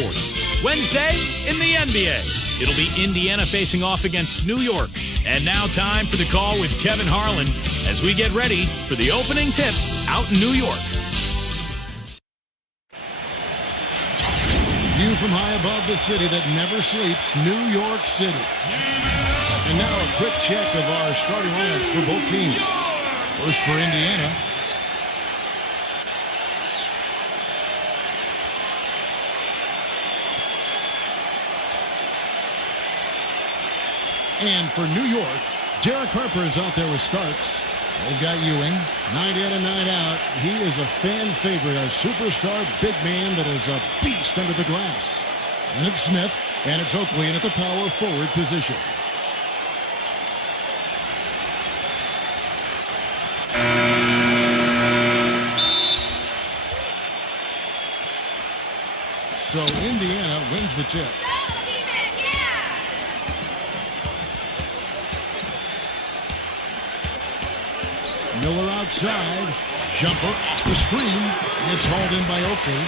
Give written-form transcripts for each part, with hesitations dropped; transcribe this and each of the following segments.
sports. Wednesday in the NBA. It'll be Indiana facing off against New York. And now time for the call with Kevin Harlan as we get ready for the opening tip out in New York. View from high above the city that never sleeps, New York City. And now a quick check of our starting lineups for both teams. First for Indiana. And for New York, Derek Harper is out there with Starks. They've got Ewing, night in and night out. He is a fan favorite, a superstar big man that is a beast under the glass. And it's Smith, and it's Oakley in at the power forward position. So Indiana wins the tip. Miller outside. Jumper off the screen. It's hauled in by Oakley.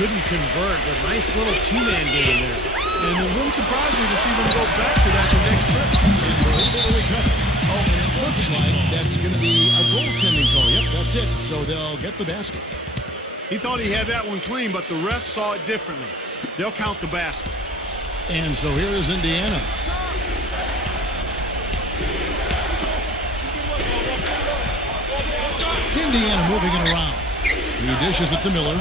Couldn't convert, but nice little two-man game there. And it wouldn't surprise me to see them go back to that the next trip. And they're able to recover. Oh, and it looks like that's going to be a goaltending call. Yep, that's it. So they'll get the basket. He thought he had that one clean, but the ref saw it differently. They'll count the basket. And so here is Indiana. Indiana moving it around. He dishes it to Miller.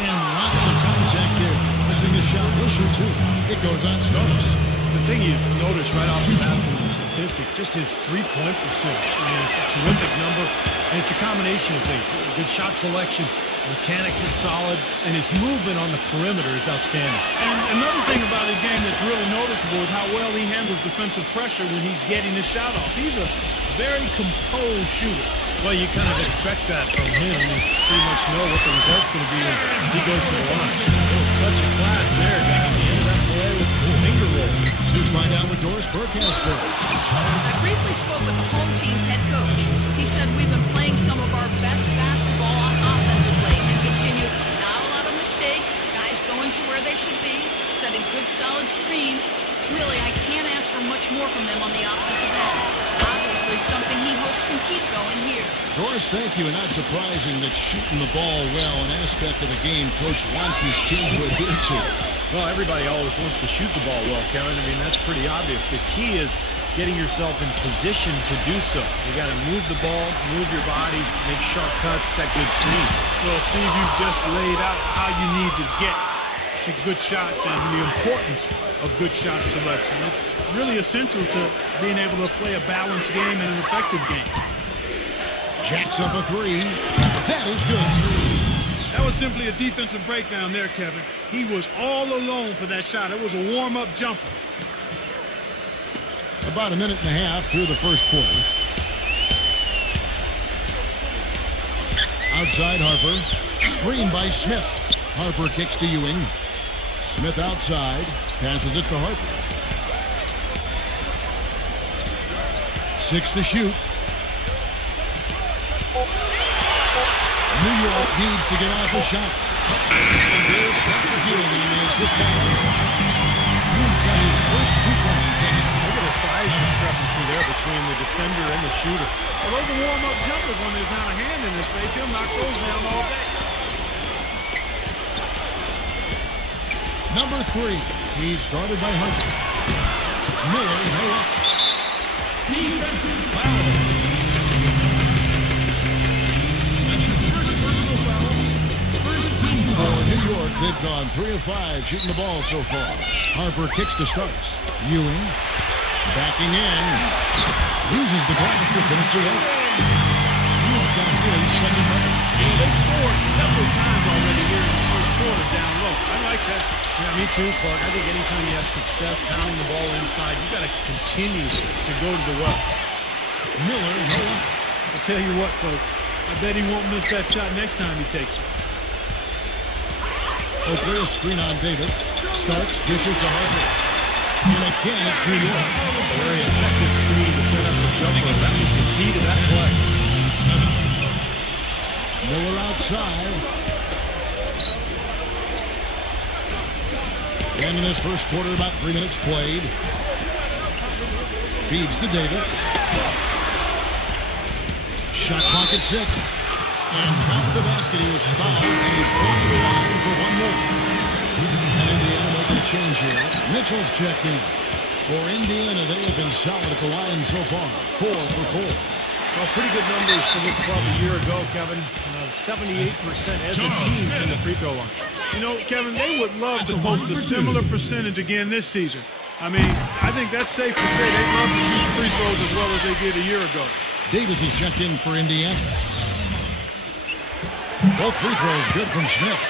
And lots of contact there. Missing the shot. He'll shoot two. It goes on Starks. The thing you notice right off the bat from the statistics, just his three-point percentage. I mean, it's a terrific number, and it's a combination of things. Good shot selection, mechanics are solid, and his movement on the perimeter is outstanding. And another thing about his game that's really noticeable is how well he handles defensive pressure when he's getting his shot off. He's a very composed shooter. Well, you kind of expect that from him. You pretty much know what the result's going to be when he goes to the line. A little touch of class there, guys. The end of that play with the finger roll. Let's find out what Doris Burke has for us. I briefly spoke with the home team's head coach. He said we've been playing some of our best basketball offensively and continued not a lot of mistakes, guys going to where they should be, setting good solid screens. Really, I can't ask for much more from them on the offensive end. Obviously, something he hopes can keep going here. Doris, thank you. And not surprising that shooting the ball well, an aspect of the game Coach wants his team to adhere to. Well, everybody always wants to shoot the ball well, Kevin. I mean, that's pretty obvious. The key is getting yourself in position to do so. You got to move the ball, move your body, make sharp cuts, set good screens. Well, Steve, you've just laid out how you need to get good shots and the importance of good shot selection. It's really essential to being able to play a balanced game and an effective game. Jacks up a three. That is good. That was simply a defensive breakdown there, Kevin. He was all alone for that shot. It was a warm-up jumper. About a minute and a half through the first quarter. Outside Harper. Screen by Smith. Harper kicks to Ewing. Smith outside. Passes it to Harper. 6 to shoot. New York needs to get off a shot. And there's Patrick Ewing on the assist battle. Ewing's got his first 2 points. Look at the size discrepancy there between the defender and the shooter. Well, those are warm-up jumpers when there's not a hand in his face. He'll knock those down all day. Number 3. He's guarded by Harper. Miller, no up. Defensive foul. That's his first personal foul. First team for New York. They've gone 3 of 5 shooting the ball so far. Harper kicks to Starks. Ewing backing in. Loses the glass to finish the run. Ewing's got his second bucket. They've scored several times already here in the first quarter down low. I like that. Yeah, me too, Clark. I think anytime you have success pounding the ball inside, you got to continue to go to the well. Miller, no up. I'll tell you what, folks. I bet he won't miss that shot next time he takes it. Oakley, a screen on Davis. Starks, dishes to Harper. And again, it's New York. A very effective screen to set up the jumper. That was the key to that play. Miller outside. And in this first quarter, about 3 minutes played. Feeds to Davis. Shot clock at 6. And count the basket. He was fouled, and he's going to the line for one more. And Indiana making a change here. Mitchell's checked in. For Indiana, they have been solid at the line so far. 4 for 4. Well, pretty good numbers for this club a year ago, Kevin. 78% as a team in the free throw line. You know, Kevin, they would love to post a similar percentage again this season. I mean, I think that's safe to say they'd love to shoot free throws as well as they did a year ago. Davis is checked in for Indiana. Both free throws good from Smith.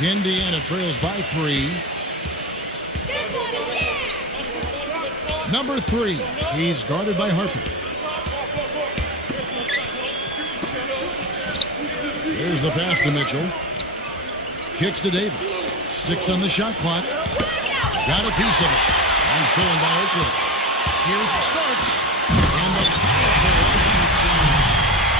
Indiana trails by 3. Number 3, he's guarded by Harper. Here's the pass to Mitchell. Kicks to Davis. 6 on the shot clock. Got a piece of it. And stolen by Oakley. Here's Starks. And the powerful one-handed.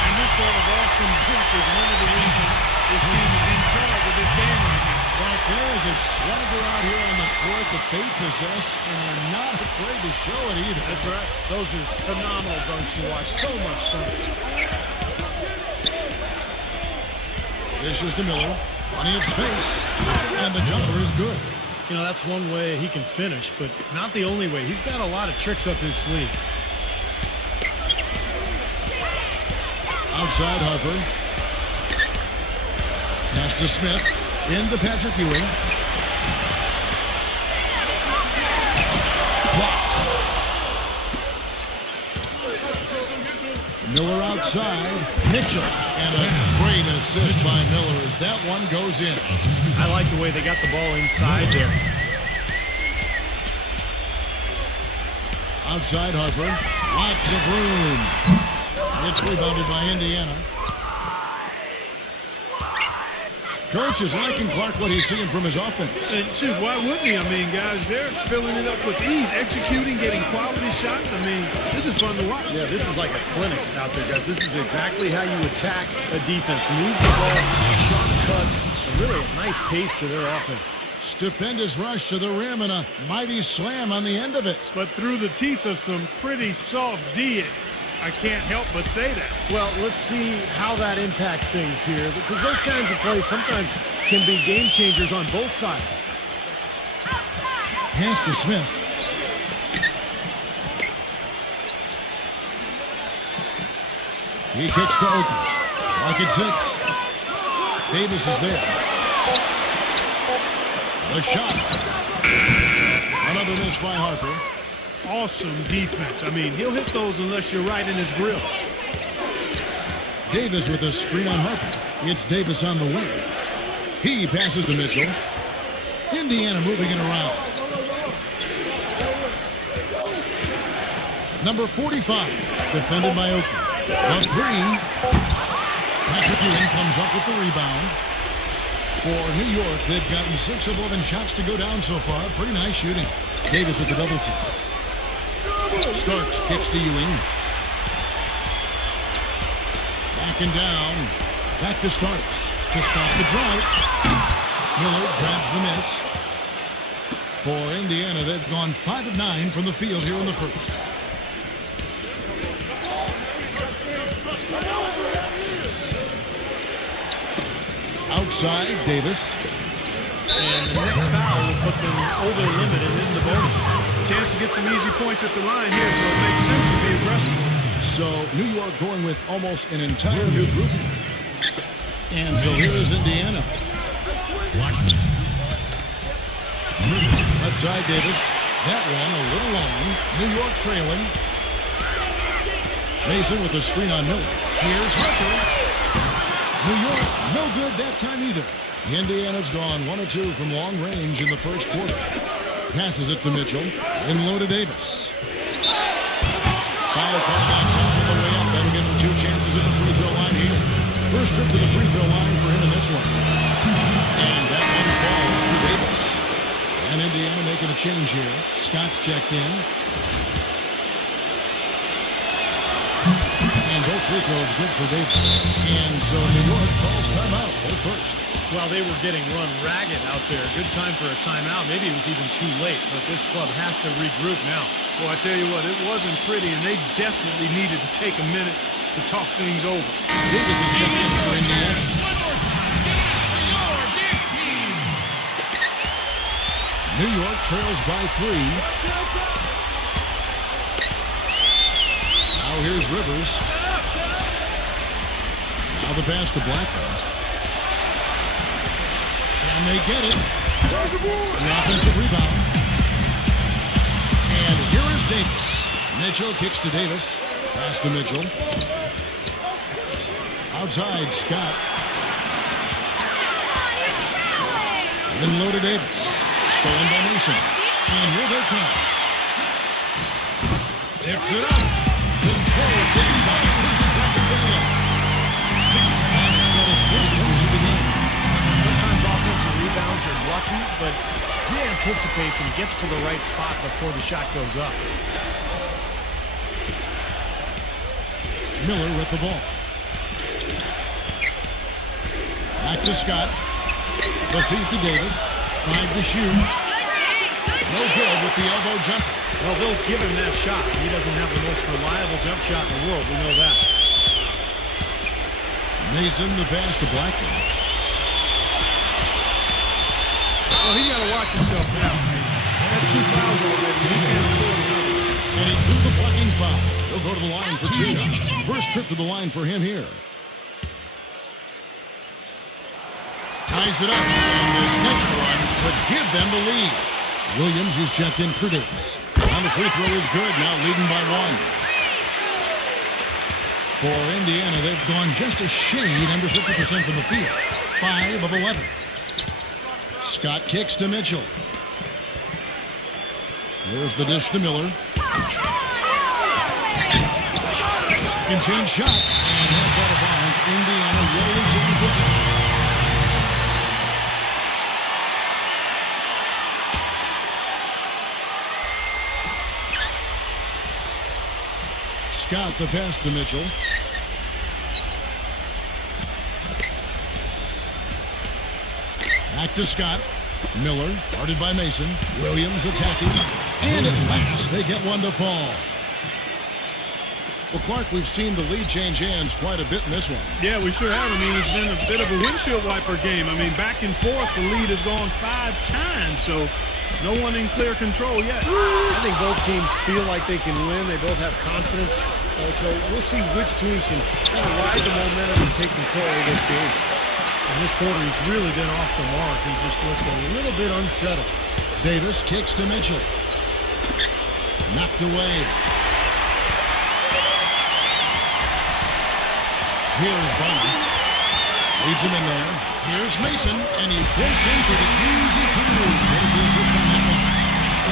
And this sort of awesome pick is one of the reasons this team is in charge of this game right now. But there is a swagger out here on the court that they possess and are not afraid to show it either. That's right. Those are phenomenal dunks to watch. So much fun. Dishes to Miller. Plenty of space. And the jumper is good. You know, that's one way he can finish, but not the only way. He's got a lot of tricks up his sleeve. Outside Harper. Pass to Smith. Into Patrick Ewing. Blocked. Miller outside. Mitchell. And a great assist by Miller as that one goes in. I like the way they got the ball inside there. Outside Harper. Lots of room. It's rebounded by Indiana. Coach is liking Clark what he's seeing from his offense. And shoot, why wouldn't he? I mean, guys, they're filling it up with ease, executing, getting quality shots. I mean, this is fun to watch. Yeah, this is like a clinic out there, guys. This is exactly how you attack a defense. Move the ball, sharp cuts, and really a nice pace to their offense. Stupendous rush to the rim and a mighty slam on the end of it. But through the teeth of some pretty soft D, I can't help but say that. Well, let's see how that impacts things here, because those kinds of plays sometimes can be game changers on both sides. Pass to Smith. He kicks to Oakley. Clock at 6. Davis is there. The shot. Another miss by Harper. Awesome defense. I mean, he'll hit those unless you're right in his grill. Davis with a screen on Harper. It's Davis on the wing. He passes to Mitchell. Indiana moving it around. Number 45, defended by Oakley. The 3. Patrick Ewing comes up with the rebound. For New York, they've gotten 6 of 11 shots to go down so far. Pretty nice shooting. Davis with the double team. Starks kicks to Ewing. Backing down. Back to Starks to stop the drought. Miller grabs the miss. For Indiana, they've gone 5 of 9 from the field here in the first. Outside, Davis. And the next foul will put them over the limit and in the bonus. Chance to get some easy points at the line here, so it makes sense to be aggressive. So New York going with almost an entire new group. And so here is Indiana. Left side, Davis. That one a little long. New York trailing. Mason with the screen on Miller. Here's Harper. New York, no good that time either. Indiana's gone 1 of 2 from long range in the first quarter. Passes it to Mitchell. In low to Davis. Foul call that time on the way up. That'll give him 2 chances at the free throw line here. First trip to the free throw line for him in this one. And that one falls for Davis. And Indiana making a change here. Scott's checked in. And both free throws good for Davis. And so New York calls timeout for the first. Well, they were getting run ragged out there. Good time for a timeout. Maybe it was even too late, but this club has to regroup now. Well, I tell you what, it wasn't pretty, and they definitely needed to take a minute to talk things over. Davis is checked in for Indiana. One more time. Give it up for your dance team. New York trails by 3. Now here's Rivers. Now the pass to Blackman. And they get it. The offensive rebound. And here is Davis. Mitchell kicks to Davis. Pass to Mitchell. Outside, Scott. Then low to Davis. Stolen by Mason. And here they come. Tips it up. Controls the rebound. Puts it back in Williams. And it's got his first touch of the game. Sometimes offensive rebounds are lucky, but he anticipates and gets to the right spot before the shot goes up. Miller with the ball. Back to Scott. The feed to Davis. 5 to shoot. No good with the elbow jumper. Well, they'll give him that shot. He doesn't have the most reliable jump shot in the world. We know that. Mason the pass to Blackman. Well, he got to watch himself now. That's 2 fouls already. He can't afford another. And he drew the blocking foul. He'll go to the line for 2 shots. First trip to the line for him here. Ties it up, and this next one could give them the lead. Williams is checked in for Davis. And the free throw is good, now leading by 1. For Indiana, they've gone just a shade under 50% from the field. 5 of 11. Scott kicks to Mitchell. There's the dish to Miller. Second chance shot, and that's out of bounds. Indiana will retain possession. Scott the pass to Mitchell. Back to Scott. Miller, guarded by Mason. Williams attacking. And at last, they get one to fall. Well, Clark, we've seen the lead change hands quite a bit in this one. Yeah, we sure have. I mean, it's been a bit of a windshield wiper game. I mean, back and forth, the lead has gone 5 times, so no one in clear control yet. I think both teams feel like they can win. They both have confidence. So we'll see which team can kind of ride the momentum and take control of this game. In this quarter, he's really been off the mark. He just looks a little bit unsettled. Davis kicks to Mitchell. Knocked away. Here's Bonner. Leads him in there. Here's Mason, and he floats in for the easy 2. What a assist on that one.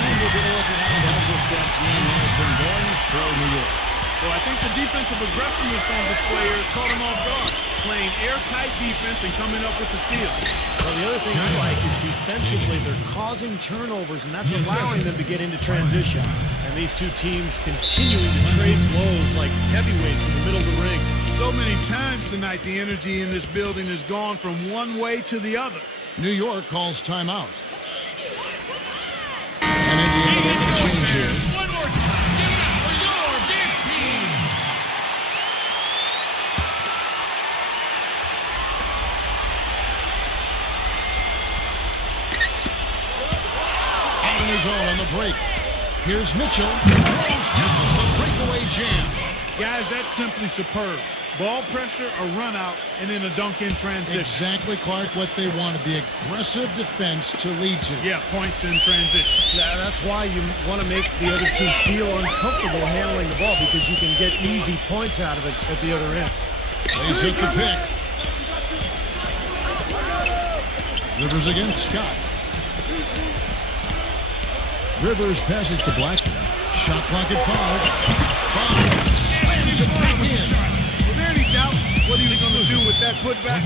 And we'll get a look at how the Hasselstadt game has been going for New York. Well, I think the defensive aggressiveness on display here has caught him off guard. Playing airtight defense and coming up with the steal. Well, the other thing I like is defensively they're causing turnovers, and that's allowing them to get into transition. And these two teams continuing to trade blows like heavyweights in the middle of the ring. So many times tonight, the energy in this building has gone from one way to the other. New York calls timeout. And Indiana making a change here. One more time. Give it up for your dance team. Out in his own on the break. Here's Mitchell. Rose tackles the breakaway jam. Guys, that's simply superb. Ball pressure, a run out, and then a dunk in transition. Exactly, Clark, what they wanted. The aggressive defense to lead to. Yeah, points in transition. Yeah, that's why you want to make the other team feel uncomfortable handling the ball, because you can get easy points out of it at the other end. He's hit the pick. Rivers against Scott. Rivers passes to Blackman. Shot clock at 5. Bond slams it back in. Was there any doubt what he was going to do with that putback?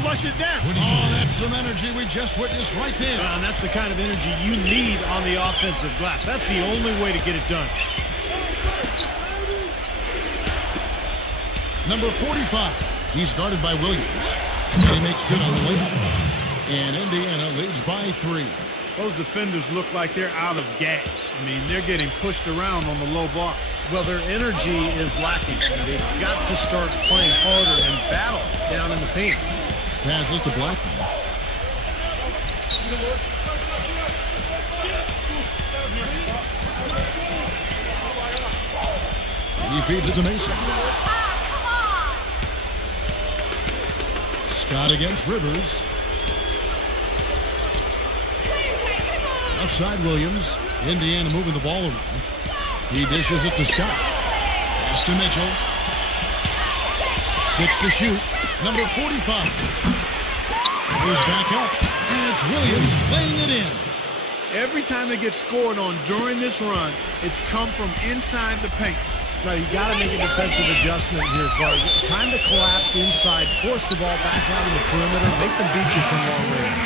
Flush it down. Oh, that's some energy we just witnessed right there. And that's the kind of energy you need on the offensive glass. That's the only way to get it done. Number 45. He's guarded by Williams. He makes good on the layup. And Indiana leads by 3. Those defenders look like they're out of gas. I mean, they're getting pushed around on the low block. Well, their energy is lacking. They've got to start playing harder and battle down in the paint. Passes to Blackman. He feeds it to Mason. Scott against Rivers. Left side Williams. Indiana moving the ball around. He dishes it to Scott. Pass to Mitchell. 6 to shoot. Number 45. Goes back up. And it's Williams laying it in. Every time they get scored on during this run, it's come from inside the paint. No, you got to make a defensive adjustment here, Clark. Time to collapse inside, force the ball back out in the perimeter, make them beat you from long range.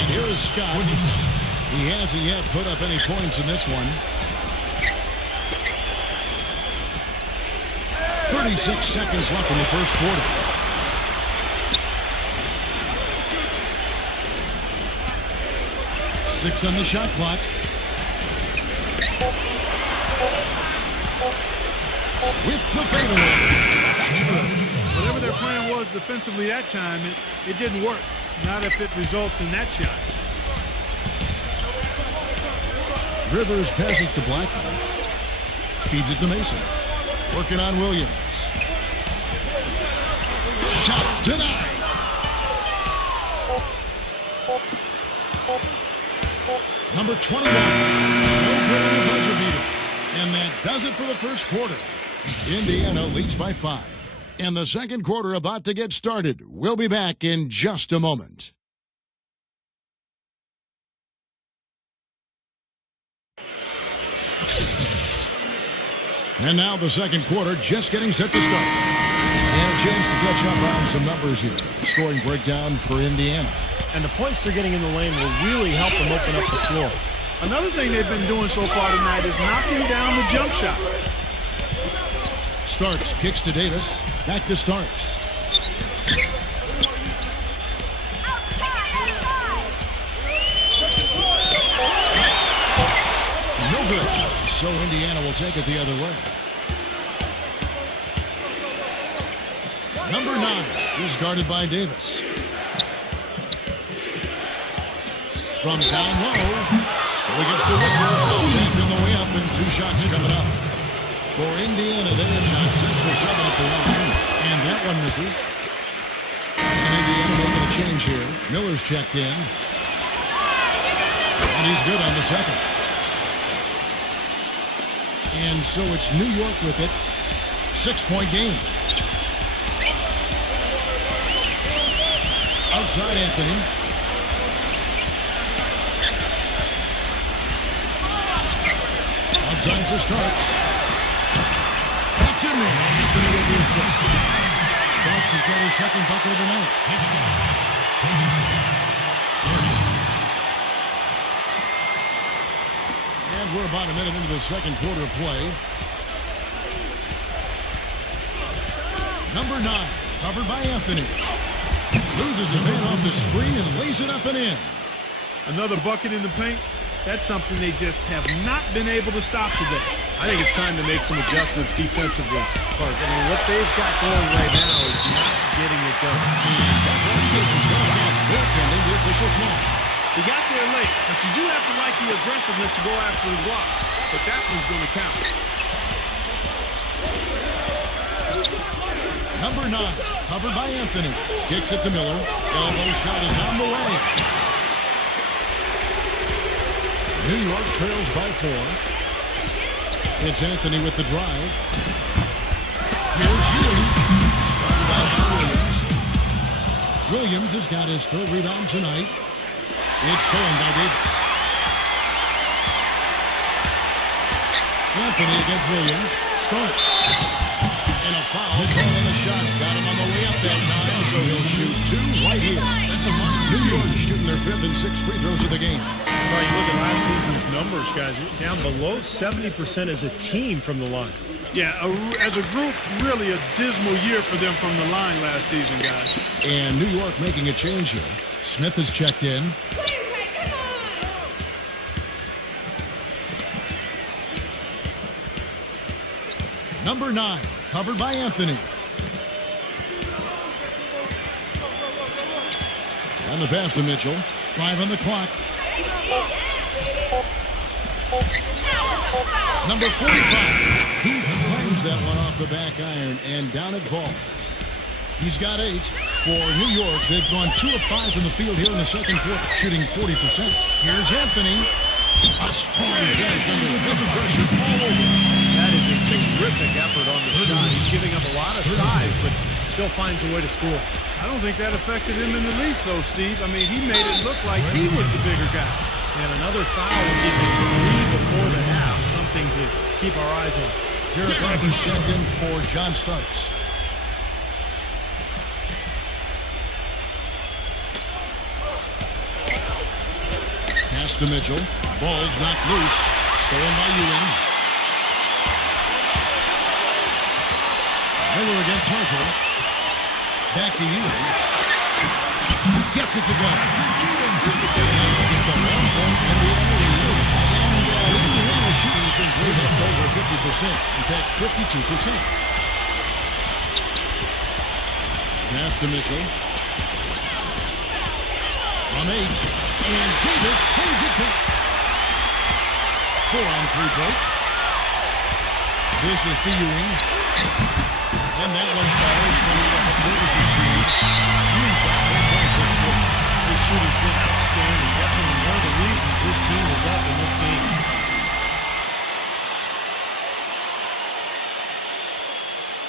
And here is Scott. He hasn't yet put up any points in this one. 36 seconds left in the first quarter. Six on the shot clock. With the fadeaway. That's good. Whatever their plan was defensively that time, it didn't work. Not if it results in that shot. Rivers passes to Blackman. Feeds it to Mason. Working on Williams. Shot denied. Number 21. No good on the buzzer beater. And that does it for the first quarter. Indiana leads by 5. And the second quarter about to get started. We'll be back in just a moment. And now the second quarter just getting set to start. And a chance to catch up on some numbers here. Scoring breakdown for Indiana. And the points they're getting in the lane will really help them open up the floor. Another thing they've been doing so far tonight is knocking down the jump shot. Starks kicks to Davis. Back to Starks. No good. So Indiana will take it the other way. Number 9 is guarded by Davis. From down low. So he gets the whistle. Jacked on the way up and 2 shots coming up. For Indiana, they have shot 6 or 7 at the line. And that one misses. And Indiana making a change here. Miller's checked in. And he's good on the second. And so it's New York with it. 6-point game. Outside Anthony. Outside for Starks. That's in there. Anthony with the assist. Starks has got his second bucket of the night. Next one, 26. And we're about a minute into the second quarter of play. Number 9, covered by Anthony. Loses his man off the screen and lays it up and in. Another bucket in the paint. That's something they just have not been able to stop today. I think it's time to make some adjustments defensively, Clark. I mean, what they've got going right now is not getting it done. That basket is going to count for attending the official call. He got there late, but you do have to like the aggressiveness to go after the block. But that one's going to count. Number 9, covered by Anthony. Kicks it to Miller. Elbow shot is on the way. New York trails by 4. It's Anthony with the drive. Here's Ewing. Williams. Williams has got his 3rd rebound tonight. It's stolen by Davis. Anthony against Williams. Starks. And a foul called on the shot. Got him on the way up that time, so he'll shoot 2 right here. New York shooting their 5th and 6th free throws of the game. Well, you look at last season's numbers, guys. Down below 70% as a team from the line. Yeah, as a group, really a dismal year for them from the line last season, guys. And New York making a change here. Smith has checked in. Number 9, covered by Anthony. And the pass to Mitchell. 5 on the clock. Number 45. He claims that one off the back iron, and down it falls. He's got 8 for New York. They've gone 2 of 5 from the field here in the second quarter, shooting 40%. Here's Anthony. A strong finish under heavy pressure all over. That is a terrific effort on the shot. He's giving up a lot of size, but still finds a way to score. I don't think that affected him in the least, though, Steve. I mean, he made it look like he was the bigger guy. And another foul will give him 3 before the half. Something to keep our eyes on. Derek Harper's checked in for John Starks. Pass to Mitchell. Ball's knocked loose. Stolen by Ewing. Miller against Harper. Back to Ewing. Gets it to go. Just a 1-point Indiana lead. And Indiana shooting has been great up over 50%. In fact, 52%. Pass to Mitchell. From 8. And Davis sends it back. 4-on-3 break. This is to Ewing. And that one falls from Davis's speed. Ewing shot 4 points this quarter. His shooting's been outstanding. Definitely one of the reasons this team is up in this game.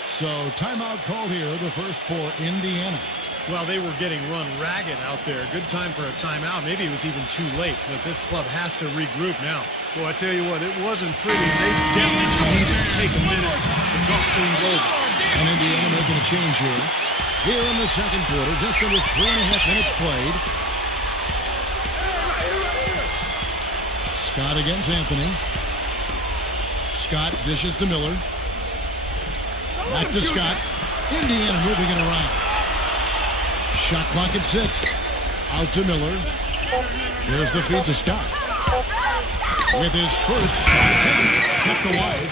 So timeout called here, the first for Indiana. Well, they were getting run ragged out there. Good time for a timeout. Maybe it was even too late, but this club has to regroup now. Well, I tell you what, it wasn't pretty. They definitely needed to take a minute to talk things over. And Indiana making a change here. Here in the second quarter, just under 3.5 minutes played. Scott against Anthony. Scott dishes to Miller. Back to Scott. Indiana moving it around. Shot clock at 6. Out to Miller. Here's the feed to Scott. With his first shot attempt. Kept alive.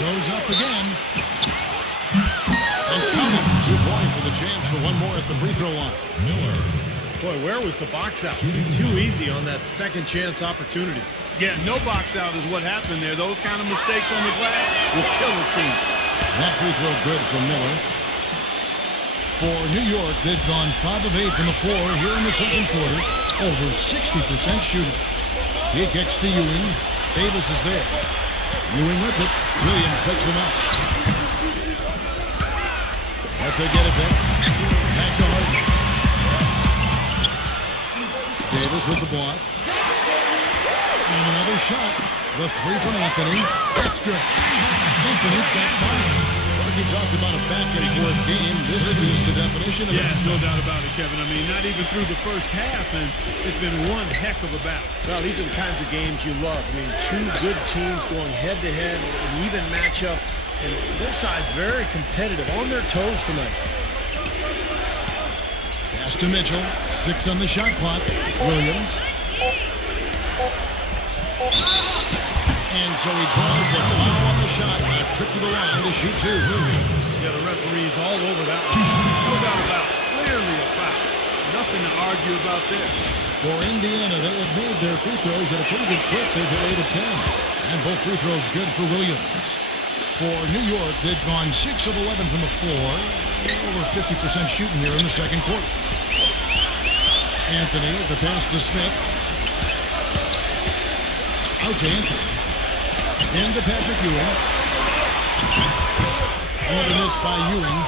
Goes up again. And counting. 2 points with a chance for one more at the free throw line. Miller. Boy, where was the box out? Too easy on that second chance opportunity. Yeah, no box out is what happened there. Those kind of mistakes on the glass will kill a team. That free throw good from Miller. For New York, they've gone 5 of 8 from the floor here in the second quarter. Over 60% shooting. He kicks to Ewing. Davis is there. Ewing with it. Williams picks him up. But they get it back. Back to Harden. Davis with the block. And another shot. The 3 from Anthony. That's good. Anthony's got 5. You talked about a back-and-forth game. This is the definition of it. Yes, no doubt about it, Kevin. I mean, not even through the first half, and it's been one heck of a battle. Well, these are the kinds of games you love. I mean, 2 good teams going head-to-head, an even matchup, and both sides very competitive, on their toes tonight. Pass to Mitchell. 6 on the shot clock. Williams. And so he draws the foul on the shot. A trip to the line to shoot 2. Yeah, the referee's all over that one. No doubt about it. Clearly a foul. Nothing to argue about there. For Indiana, they have made their free throws at a pretty good clip. They've hit 8 of 10. And both free throws good for Williams. For New York, they've gone 6 of 11 from the floor. Over 50% shooting here in the second quarter. Anthony, the pass to Smith. Out to Anthony. Into Patrick Ewing. Another miss by Ewing.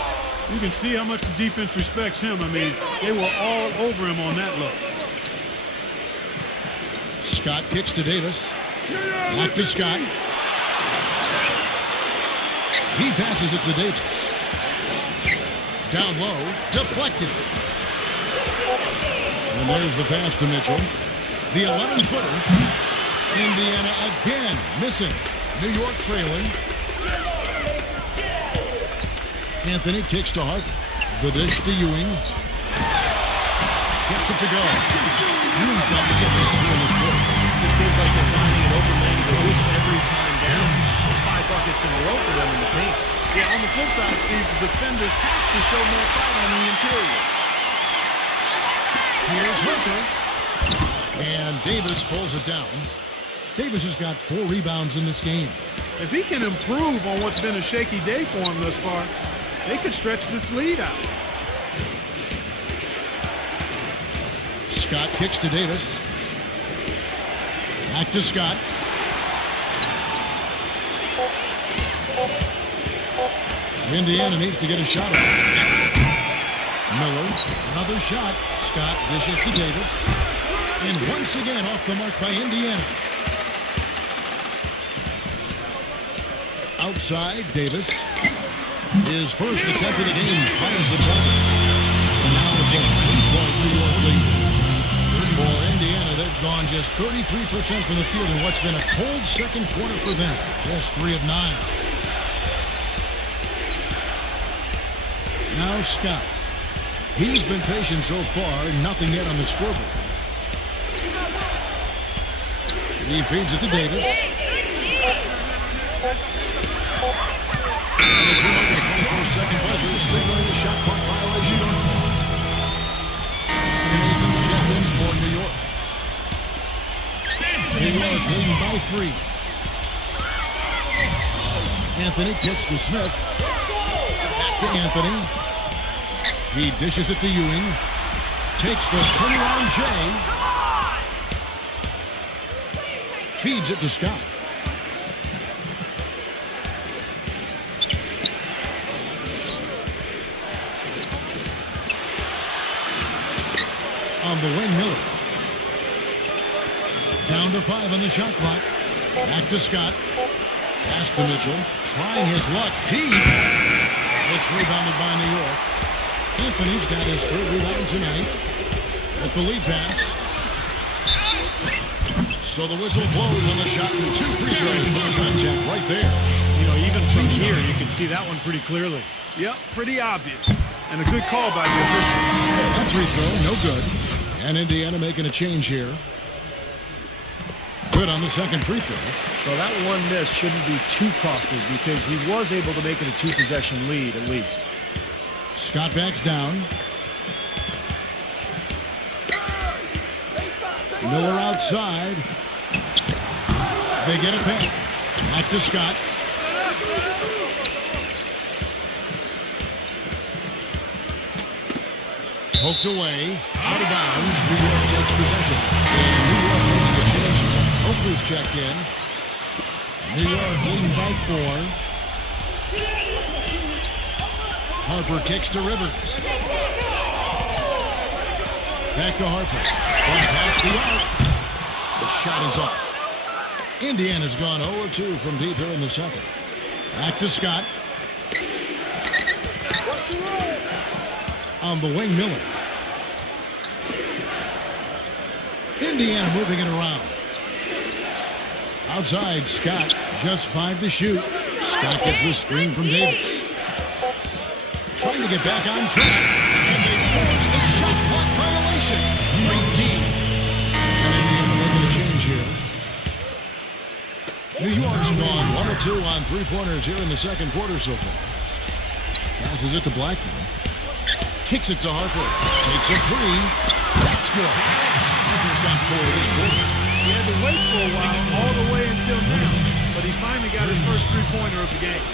You can see how much the defense respects him. I mean, they were all over him on that look. Scott kicks to Davis. Back to Scott. He passes it to Davis. Down low. Deflected. And there's the pass to Mitchell. The 11-footer. Indiana again missing. New York trailing. Anthony kicks to Harper. The dish to Ewing. Gets it to go. Ewing's got 6 here in this quarter. It seems like they're finding an open lane to hoop every time down. It's 5 buckets in a row for them in the paint. Yeah, on the flip side, Steve, the defenders have to show more fight on the interior. Here's Harper. And Davis pulls it down. Davis has got 4 rebounds in this game. If he can improve on what's been a shaky day for him thus far, they could stretch this lead out. Scott kicks to Davis. Back to Scott. Indiana needs to get a shot off. Miller, another shot. Scott dishes to Davis. And once again off the mark by Indiana. Outside, Davis. His first attempt of the game finds the target. And now it's a 3-point New York lead. For Indiana, they've gone just 33% from the field in what's been a cold second quarter for them. Just 3 of 9. Now Scott. He's been patient so far, nothing yet on the scoreboard. He feeds it to Davis. And the 24-second buzzer signaling the shot clock violation. And Mason's checked in for New York. New York leading by 3. Anthony kicks to Smith. Back to Anthony. He dishes it to Ewing. Takes the turnaround J. Feeds it to Scott. On the wing, Miller. Down to 5 on the shot clock. Back to Scott. Pass to Mitchell. Trying his luck. Deep. It's rebounded by New York. Anthony's got his 3rd rebound tonight. With the lead pass. So the whistle blows on the shot and 2 free throws for the contact right there. You know, even from here, you can see that one pretty clearly. Yep, pretty obvious. And a good call by the official. That free throw, no good. And Indiana making a change here. Good on the second free throw. So that one miss shouldn't be too costly because he was able to make it a 2-possession lead at least. Scott backs down. Miller outside. They get it back. Back to Scott. Poked away. Out of bounds. New York takes possession. And New York making a change. Oakley's checked in. New York leading by 4. Harper kicks to Rivers. Back to Harper. From past the arc. The shot is off. Indiana's gone 0-2 from deep here in the second. Back to Scott. On the wing, Miller. Indiana moving it around. Outside, Scott. Just 5 to shoot. Scott gets the screen from Davis. Trying to get back on track. And they force the shot clock violation. 19. And Indiana making a change here. New York's gone 1 or 2 on 3-pointers here in the second quarter so far. Passes it to Blackman. Kicks it to Harper. Takes a 3. That's good. Harper's got 4 this quarter. He had to wait for a while, all the way until now. But he finally got his first 3-pointer of the game.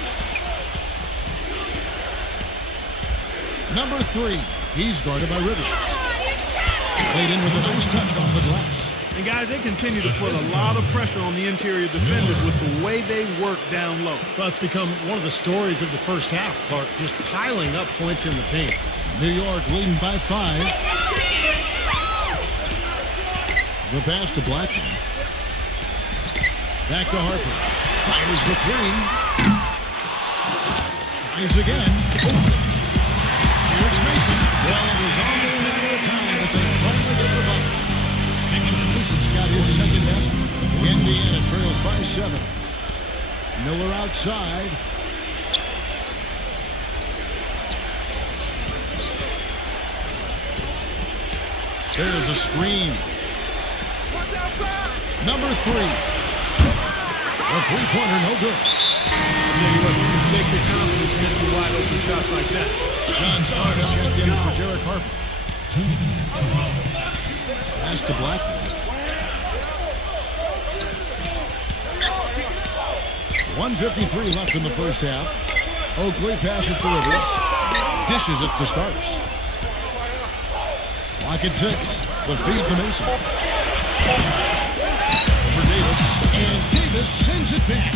Number 3. He's guarded by Rivers. Played in with a nice touch off the glass. And guys, they continue to put a lot of pressure on the interior defenders with the way they work down low. Well, it's become one of the stories of the first half, Park, just piling up points in the paint. New York leading by 5. The pass to Blackman. Back to Harper. Fires the 3. Tries again. Here's Mason. Well, it was only a matter of time that they finally get the bucket. Mason's got his second basket. Indiana trails by 7. Miller outside. There's a screen. Number 3. A three-pointer, no good. I'll tell you what, you can shake your confidence missing wide open shots like that. John Starks checked in for Derek Harper. Pass to Blackman. 1:53 left in the first half. Oakley passes to Rivers. Dishes it to Starks. Clock at 6. The feed to Mason. For Davis. And Davis sends it back.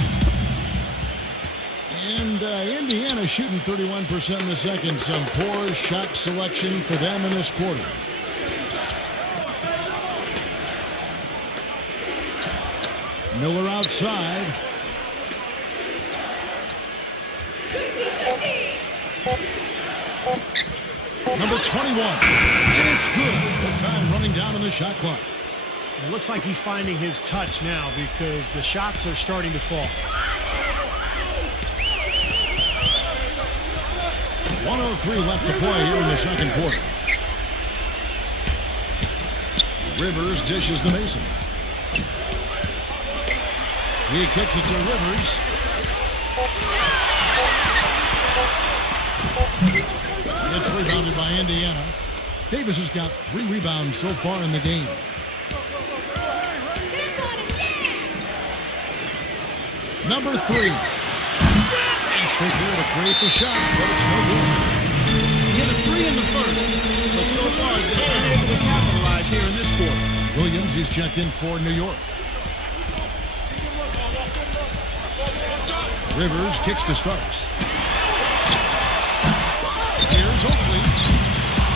And Indiana shooting 31% in the second. Some poor shot selection for them in this quarter. Miller outside. Number 21. And it's good. The time running down on the shot clock. It looks like he's finding his touch now because the shots are starting to fall. 1:03 left to play here in the second quarter. Rivers dishes to Mason. He kicks it to Rivers. It's rebounded by Indiana. Davis has got 3 rebounds so far in the game. Number 3. Straight there to create the shot, but it's no good. He hit a 3 in the first, but so far they're unable to capitalize here in this quarter. Williams is checked in for New York. Rivers kicks to Starks. Here's Oakley.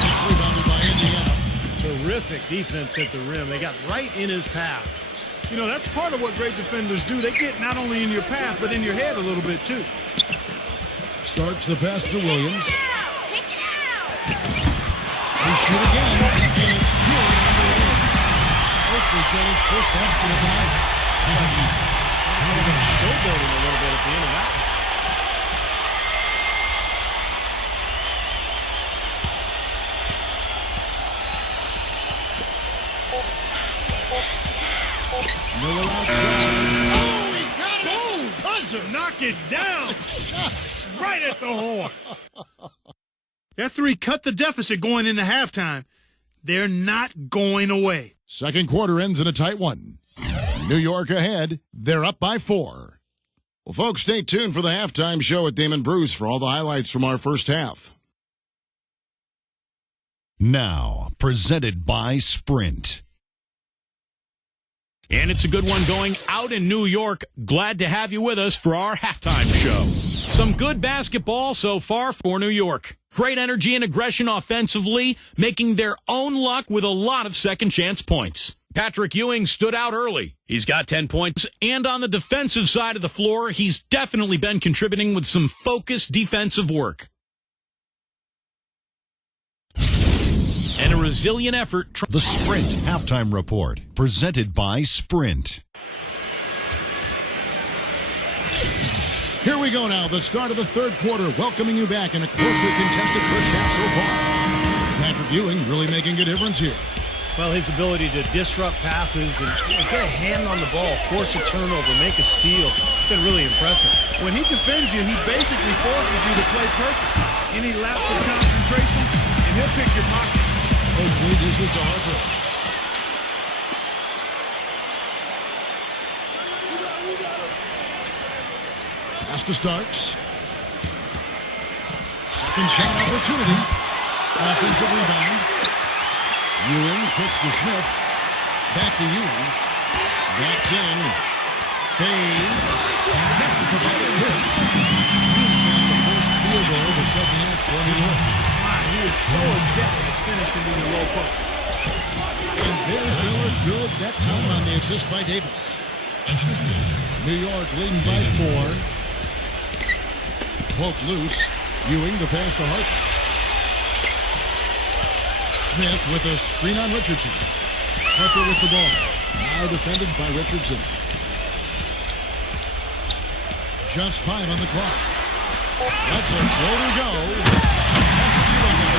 It's rebounded by Indiana. Terrific defense at the rim. They got right in his path. You know, that's part of what great defenders do. They get not only in your path, but in your head a little bit, too. Starts the pass to Williams. They shoot again, and it's good. Oakley's got his first basket of the night. Showboating a little bit at the end of that one. Miller outside. Oh, he got it. Oh, buzzer. Knock it down. Right at the horn. That 3 cut the deficit going into halftime. They're not going away. Second quarter ends in a tight one. New York ahead. They're up by 4. Well, folks, stay tuned for the halftime show at Damon Bruce for all the highlights from our first half. Now, presented by Sprint. And it's a good one going out in New York. Glad to have you with us for our halftime show. Some good basketball so far for New York. Great energy and aggression offensively, making their own luck with a lot of second chance points. Patrick Ewing stood out early. He's got 10 points. And on the defensive side of the floor, he's definitely been contributing with some focused defensive work. And a resilient effort. The Sprint Halftime Report, presented by Sprint. Here we go now, the start of the third quarter, welcoming you back in a closely contested first half so far. Patrick Ewing really making a difference here. Well, his ability to disrupt passes and get a hand on the ball, force a turnover, make a steal, it's been really impressive. When he defends you, he basically forces you to play perfect. Any lapse of concentration, and he'll pick your pocket. Oakley dishes to Harper. Pass to Starks. Second shot opportunity. Offensive rebound. Ewing kicks to Smith. Back to Ewing. Backs in. Fades. That's the ball. Ewing's got the first field goal of the second half for New York. He is so adept at finishing in the low post. And there's Miller good that time on the assist by Davis. New York leading by 4. Poke loose. Ewing the pass to Harper. Smith with a screen on Richardson. Harper with the ball. Now defended by Richardson. Just 5 on the clock. That's a floater go.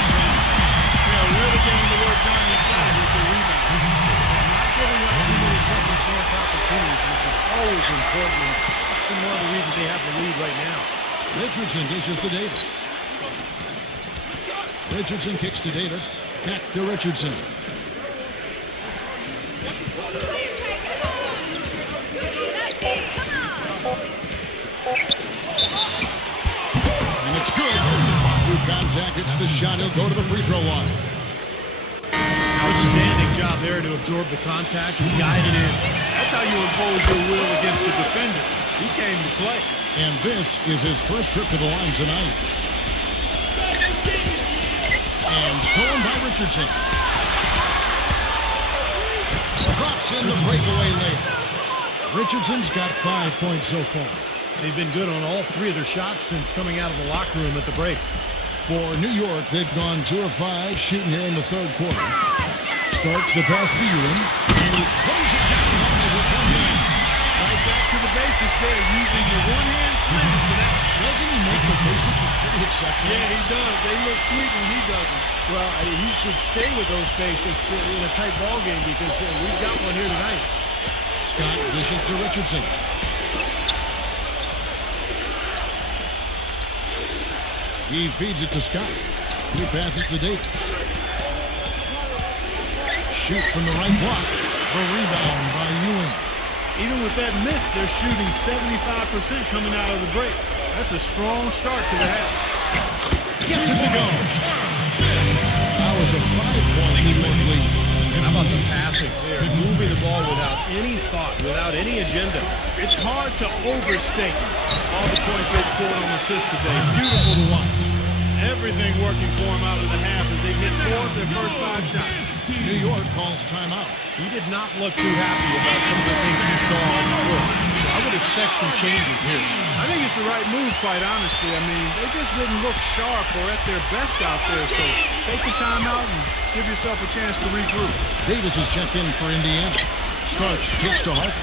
Yeah, really getting the work done inside with the giving up too many second chance opportunities, which is always important. And that's been one of the reasons they have the lead right now. Richardson dishes to Davis. Richardson kicks to Davis. Back to Richardson. And it's good. Through contact, it's the shot. He'll go to the free throw line. Outstanding job there to absorb the contact and guide it in. That's how you impose your will against the defender. He came to play. And this is his first trip to the line tonight. And stolen by Richardson. Drops in the breakaway layup. Richardson's got 5 points so far. They've been good on all three of their shots since coming out of the locker room at the break. For New York, they've gone 2 of 5 shooting here in the third quarter. Starts the pass to Ewing. And he throws it down high with one hand. Right back to the basics there, using your one-hand slants. Doesn't he make the basics pretty exceptional? Yeah, he does. They look sweet when he doesn't. Well, he should stay with those basics in a tight ball game because we've got one here tonight. Scott dishes to Richardson. He feeds it to Scott. He passes to Davis. Shoots from the right block. A rebound by Ewing. Even with that miss, they're shooting 75% coming out of the break. That's a strong start to the half. Gets it to go. That was a 5-point lead. How about the passing there? Moving the ball without any thought, without any agenda. It's hard to overstate all the points they've scored on assists today. Beautiful to watch. Everything working for them out of the half as they hit 4 of their first 5 shots. New York calls timeout. He did not look too happy about some of the things he saw on the court. So I would expect some changes here. I think it's the right move, quite honestly. I mean, they just didn't look sharp or at their best out there. So take the timeout and give yourself a chance to regroup. Davis is checked in for Indiana. Starks, kicks to Harper.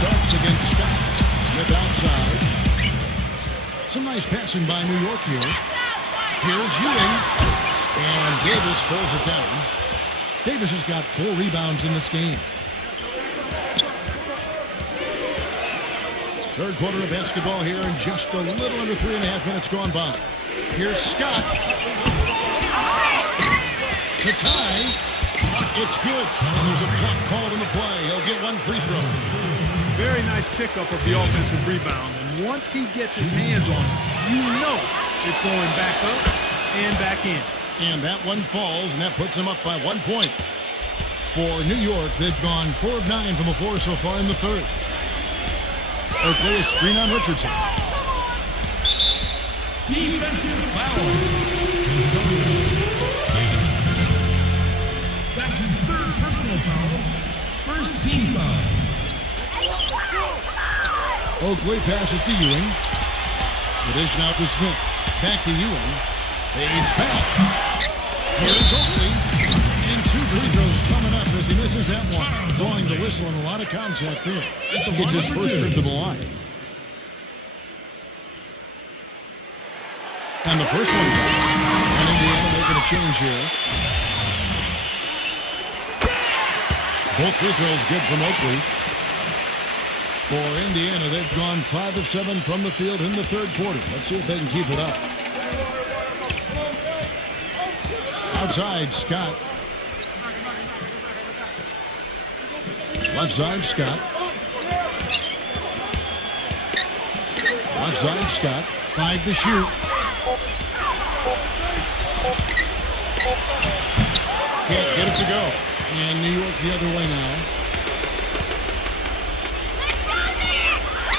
Starks against Scott. Smith outside. Some nice passing by New York here. Here's Ewing. And Davis pulls it down. Davis has got 4 rebounds in this game. Third quarter of basketball here, and just a little under 3.5 minutes gone by. Here's Scott. To tie. It's good. And there's a block called in the play. He'll get 1 free throw. Very nice pickup of the offensive rebound. And once he gets his hands on it, you know it's going back up and back in. And that one falls, and that puts him up by 1 point. For New York, they've gone 4 of 9 from the floor so far in the third. Oakley, a screen on Richardson. Defensive foul. That's his 3rd personal foul. First team foul. Oakley passes to Ewing. It is now to Smith. Back to Ewing. Fades back. Here's Oakley. And 2 free throws coming up as he misses that one. Blowing the whistle and a lot of contact there. Gets his first trip to the line. And the first one comes. And Indiana making a change here. Both free throws good from Oakley. For Indiana, they've gone 5 of 7 from the field in the third quarter. Let's see if they can keep it up. Outside, Scott. Left side, Scott. Left side, Scott. 5 to shoot. Can't get it to go. And New York the other way now.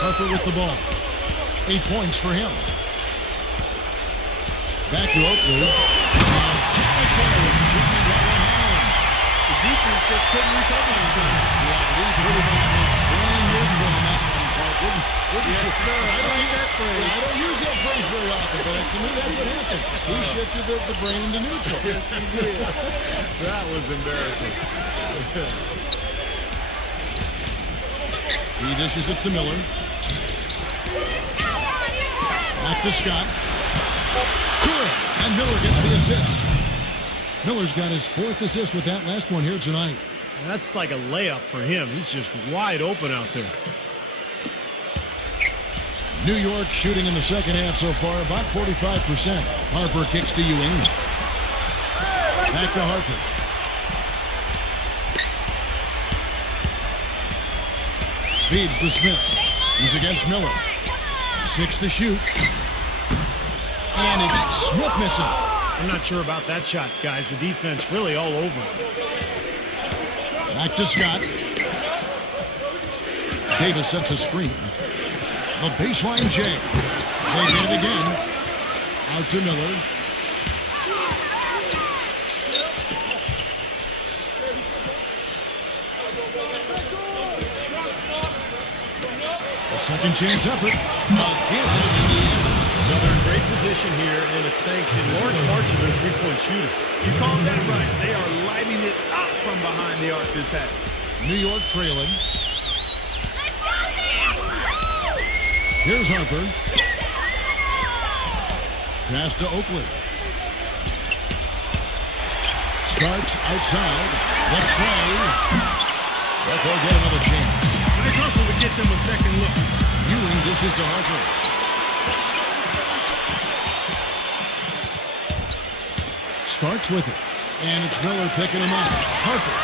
Harper with the ball. 8 points for him. Back to Oakley. The defense just couldn't recover this time. Yeah, it is pretty much playing neutral on that one, Clark. Wouldn't Yes, you? sir. I like that phrase. I don't use that phrase very often, but to me, that's what happened. He shifted the brain into neutral. Yes, he did. That was embarrassing. He dishes it to Miller. Back to Scott. Good. And Miller gets the assist. Miller's got his 4th assist with that last one here tonight. That's like a layup for him. He's just wide open out there. New York shooting in the second half so far about 45%. Harper kicks to Ewing. Back to Harper. Feeds to Smith. He's against Miller. 6 to shoot. And it's Smith missing. I'm not sure about that shot, guys. The defense really all over him. Back to Scott. Davis sets a screen. A baseline J. They get it again. Out to Miller. A second chance effort. Again. Well, they're in great position here, and it's thanks in large part to their three-point shooter. You called that right. They are lighting it up from behind the arc this half. New York trailing. Here's Harper. Pass to Oakley. Starks outside. The tray. But they'll get another chance. Nice hustle to get them a second look. Ewing dishes to Harper. Starks with it. And it's Miller picking him up. Harper.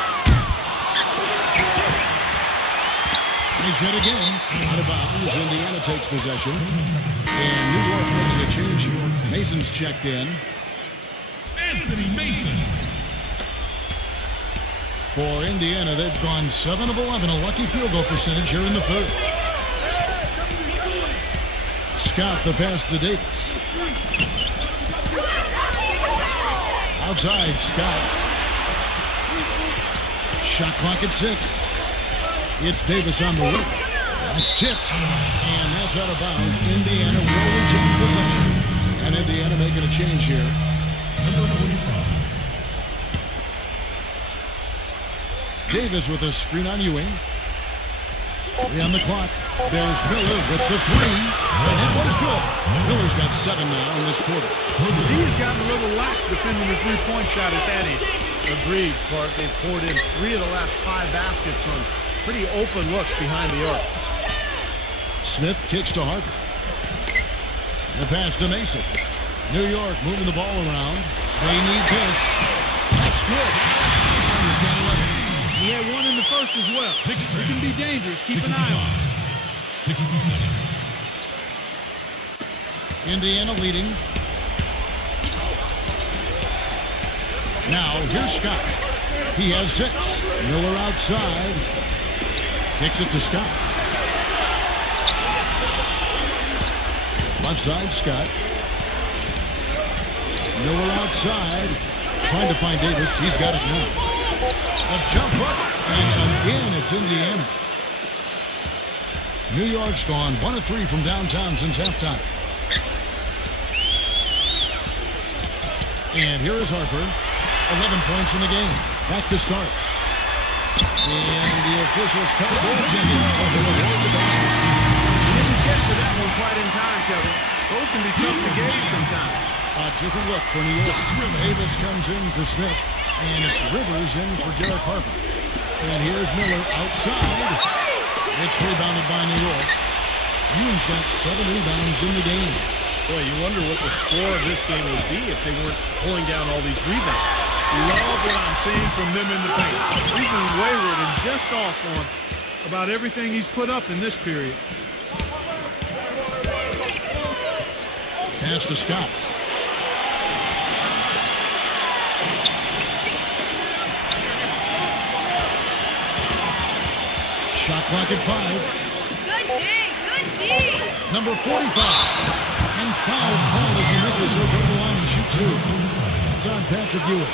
Nice hit again. Out of bounds. Indiana takes possession. And New York making a change here. Mason's checked in. Anthony Mason. For Indiana, they've gone 7 of 11, a lucky field goal percentage here in the third. Scott the pass to Davis. Outside, Scott. Shot clock at 6. It's Davis on the wing. That's tipped. And that's out of bounds. Indiana will retain possession. And Indiana making a change here. Davis with a screen on Ewing. 3 on the clock. There's Miller with the 3. And that one's good. Miller's got 7 now in this quarter. The D has gotten a little lax defending the three-point shot at that end. Agreed, Clark. They've poured in 3 of the last 5 baskets on pretty open looks behind the arc. Smith kicks to Harper. The pass to Mason. New York moving the ball around. They need this. That's good. He's got 11. He had 1 in the first as well. Knicks He can be dangerous. Keep an eye on him. 67. Indiana leading. Now, here's Scott. He has 6. Miller outside. Kicks it to Scott. Left side, Scott. Miller outside. Trying to find Davis. He's got it now. A jump hook. And again, it's Indiana. New York's gone 1 of 3 from downtown since halftime. And here is Harper. 11 points in the game. Back to Starks. And the officials call goaltending. So they will hold the basket. He didn't get to that one quite in time, Kevin. Those can be tough to gauge sometimes. A different look for New York. Davis comes in for Smith. And it's Rivers in for Derek Harper. And here's Miller outside. It's rebounded by New York. Ewing's got 7 rebounds in the game. Boy, you wonder what the score of this game would be if they weren't pulling down all these rebounds. Love what I'm seeing from them in the paint. He's been wayward and just off on about everything he's put up in this period. Pass to Scott. Shot clock at 5. Good D, good D. Number 45. And foul call as he misses. He'll go to the line and shoot 2. It's on Patrick Ewing.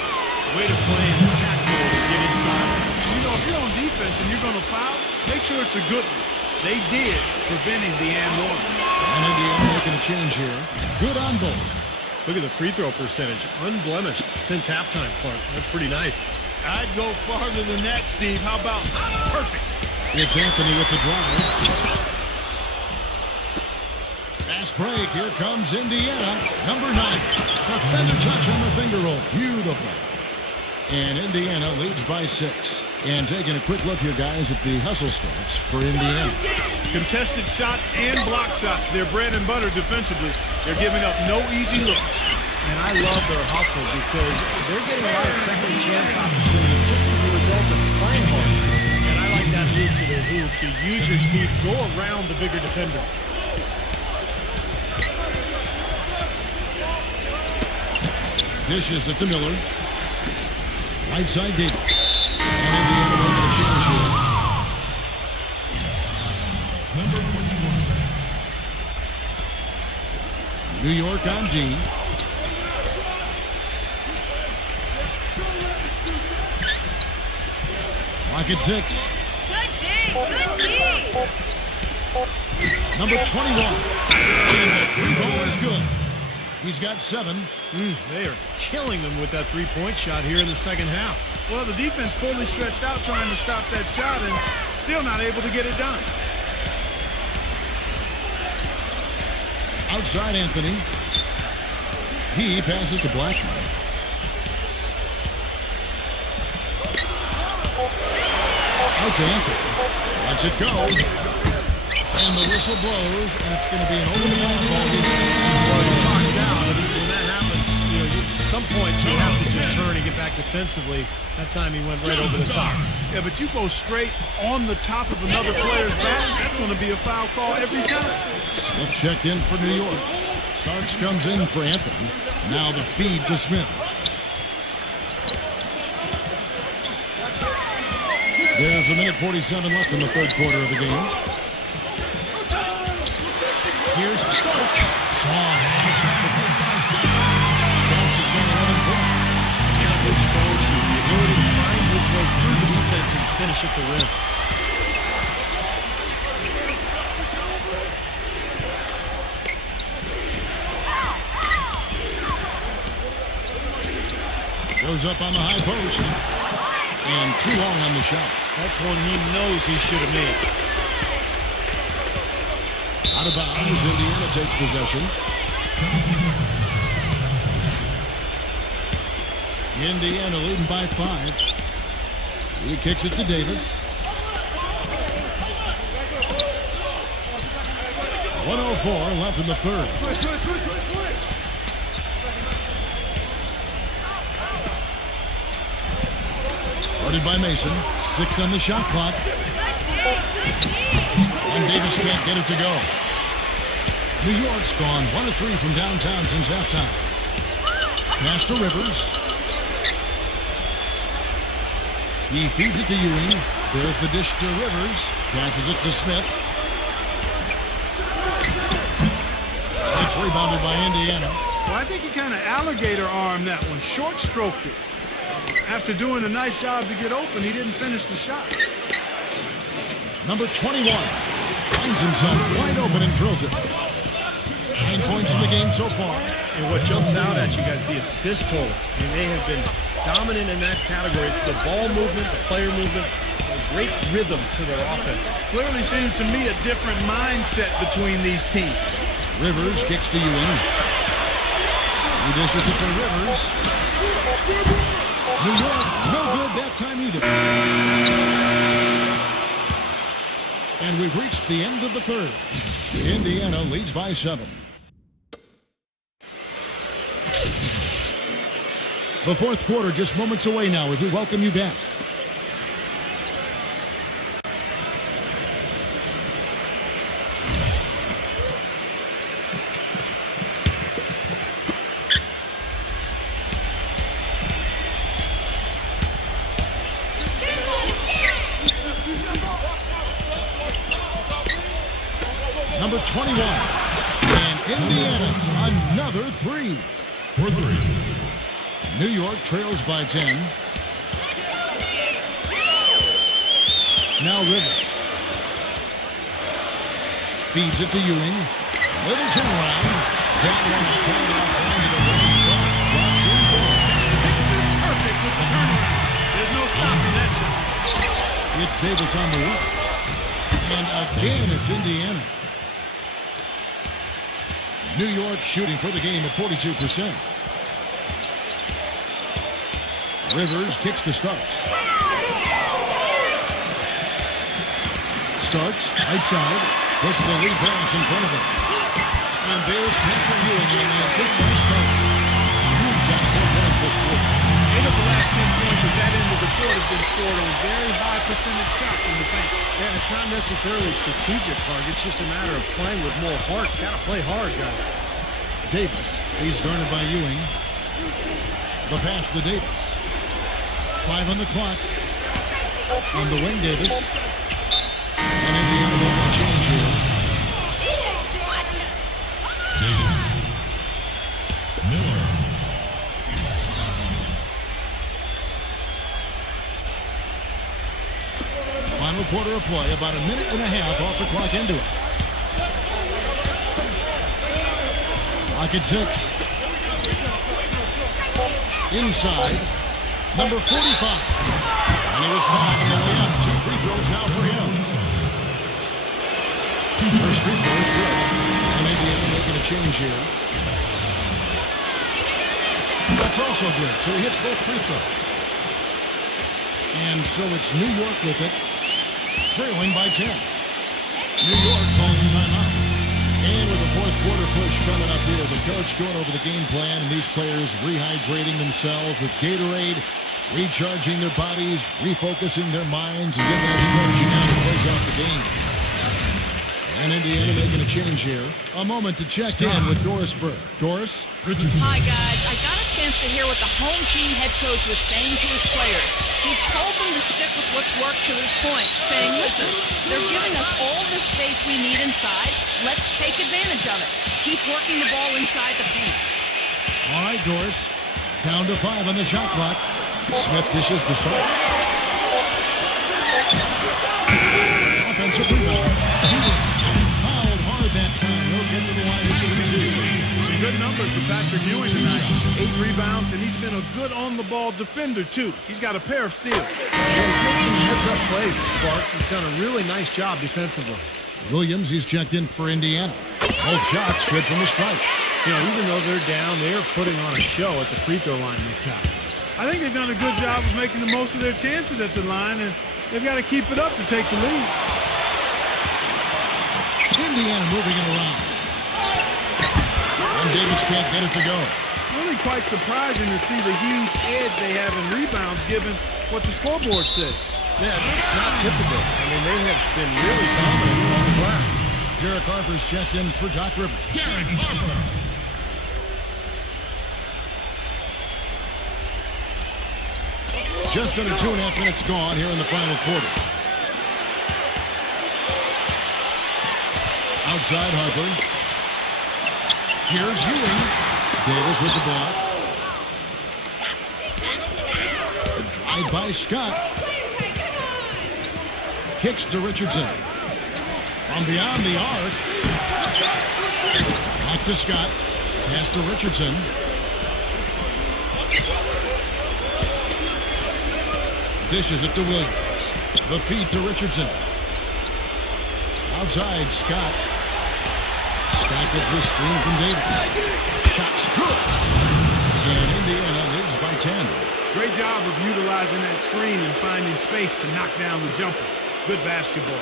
Way to play in attack mode and get inside. You know, if you're on defense and you're going to foul, make sure it's a good one. They did, preventing the and one. And Indiana making a change here. Good on both. Look at the free throw percentage. Unblemished since halftime, Clark. That's pretty nice. I'd go farther than that, Steve. How about perfect? It's Anthony with the drive. Fast break. Here comes Indiana. Number 9. The feather touch on the finger roll. Beautiful. And Indiana leads by 6. And taking a quick look here, guys, at the hustle stats for Indiana. Contested shots and block shots. They're bread and butter defensively. They're giving up no easy looks. And I love their hustle because they're getting a lot of second chance opportunities just as a result of playing hard. And I like that move to the hoop. You use your speed, go around the bigger defender. Dishes at the Miller. Right side Davis. And Indiana will get a change here. Number 21. New York on D. Clock at 6. Good D. Good D. Number 21. And the 3 ball is good. He's got 7. They are killing them with that three-point shot here in the second half. Well, the defense fully stretched out trying to stop that shot and still not able to get it done. Outside Anthony. He passes to Blackman. Out to Anthony. Lets it go. And the whistle blows, and it's going to be an overtime ball game. Well, it's boxed out. I mean, when that happens, at some point you have to just turn and get back defensively. That time he went right over the top. Yeah, but you go straight on the top of another player's back, that's going to be a foul call every time. Smith checked in for New York. Starks comes in for Anthony. Now the feed to Smith. There's a minute 47 left in the third quarter of the game. Here's Starks. Strong touch off the bench. Starks has got 11 points. It's his strong suit, the ability to find his way through the defense and finish at the rim. Goes up on the high post. And too long on the shot. That's one he knows he should have made. Out of bounds, Indiana takes possession. Indiana leading by 5. He kicks it to Davis. 1:04 left in the third. Guarded by Mason. 6 on the shot clock. And Davis can't get it to go. New York's gone 1 of 3 from downtown since halftime. Pass to Rivers. He feeds it to Ewing. There's the dish to Rivers. Passes it to Smith. It's rebounded by Indiana. Well, I think he kind of alligator armed that one, short stroked it. After doing a nice job to get open, he didn't finish the shot. Number 21 finds himself wide open and drills it. 9 points in the game so far. And what jumps out at you guys, the assist totals. I mean, they have been dominant in that category. It's the ball movement, the player movement, a great rhythm to their offense. Clearly seems to me a different mindset between these teams. Rivers kicks to Ewing. He dishes it to Rivers. New York, no good that time either. And we've reached the end of the third. Indiana leads by 7. The fourth quarter just moments away now as we welcome you back. Number 21. And Indiana, another 3. For 3. New York trails by 10. Now Rivers. Feeds it to Ewing. Little turnaround. That one turned outside to the right. Drops in for Perfect with the turnaround. There's no stopping that shot. It's Davis on the wing. And again, it's Indiana. New York shooting for the game at 42%. Rivers kicks to Starks. Starks, right side, puts the lead pass in front of him. And there's Patrick Ewing on the assist by Starks. Ewing's got 4 points this quarter. 8 of the last 10 points at that end of the court have been scored on very high percentage shots in the paint. Yeah, it's not necessarily strategic, Clark. It's just a matter of playing with more heart. Got to play hard, guys. Davis, he's guarded by Ewing. The pass to Davis. 5 on the clock. On the wing, Davis. And Indiana making a change here. Davis. Miller. Final quarter of play, about a minute and a half off the clock into it. Clock at 6. Inside, number 45. And he was fouled on the way up. 2 free throws now for him. First free throw is good. And Indiana making a change here. That's also good. So he hits both free throws. And so it's New York with it, trailing by 10. New York calls timeout. And with the fourth quarter push coming up here, the coach going over the game plan, and these players rehydrating themselves with Gatorade, recharging their bodies, refocusing their minds, and getting that strategy down to close out the game. And Indiana making a change here. A moment to check in with Doris Burke. Doris? Hi, guys. I got a chance to hear what the home team head coach was saying to his players. He told them to stick with what's worked to this point, saying, listen, they're giving us all the space we need inside. Let's take advantage of it. Keep working the ball inside the paint. All right, Doris. Down to 5 on the shot clock. Smith dishes to Starks. Offensive rebound. And fouled hard that time. He'll get to the line and shoot 2. Some good numbers for Patrick Ewing tonight. 8 rebounds, and he's been a good on-the-ball defender, too. He's got a pair of steals. Yeah, he's made some heads-up plays, Clark. He's done a really nice job defensively. Williams, he's checked in for Indiana. Both shots good from the strike. You know, even though they're down, they are putting on a show at the free throw line this half. I think they've done a good job of making the most of their chances at the line, and they've got to keep it up to take the lead. Indiana moving it around. And Davis can't get it to go. Really quite surprising to see the huge edge they have in rebounds given what the scoreboard said. Yeah, it's not typical. I mean, they have been really dominant on the glass. Derek Harper's checked in for Doc Rivers. Derek Harper. Just under 2.5 minutes gone here in the final quarter. Outside Harper. Here's Ewing. Davis with the block. The drive by Scott. Kicks to Richardson. From beyond the arc. Back to Scott. Pass to Richardson. Dishes it to Williams. The feed to Richardson. Outside, Scott. Scott gets the screen from Davis. Shot's good. And Indiana leads by 10. Great job of utilizing that screen and finding space to knock down the jumper. Good basketball.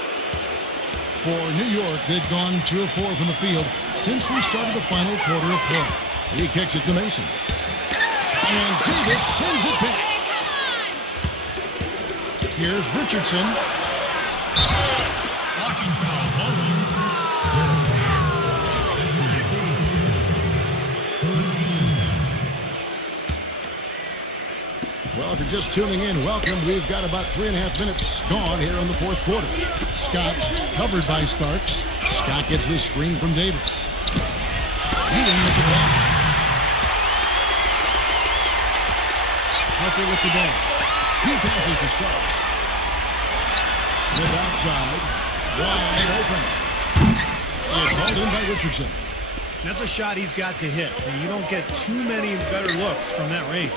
For New York, they've gone 2 of 4 from the field since we started the final quarter of play. He kicks it to Mason. And Davis sends it back. Here's Richardson. Blocking foul. Well, if you're just tuning in, welcome. We've got about 3.5 minutes gone here in the fourth quarter. Scott covered by Starks. Scott gets this screen from Davis. Ewing with the ball. Harper with the ball. He passes to Starks. Smith outside. Wide open. It's hauled in by Richardson. That's a shot he's got to hit. And you don't get too many better looks from that range.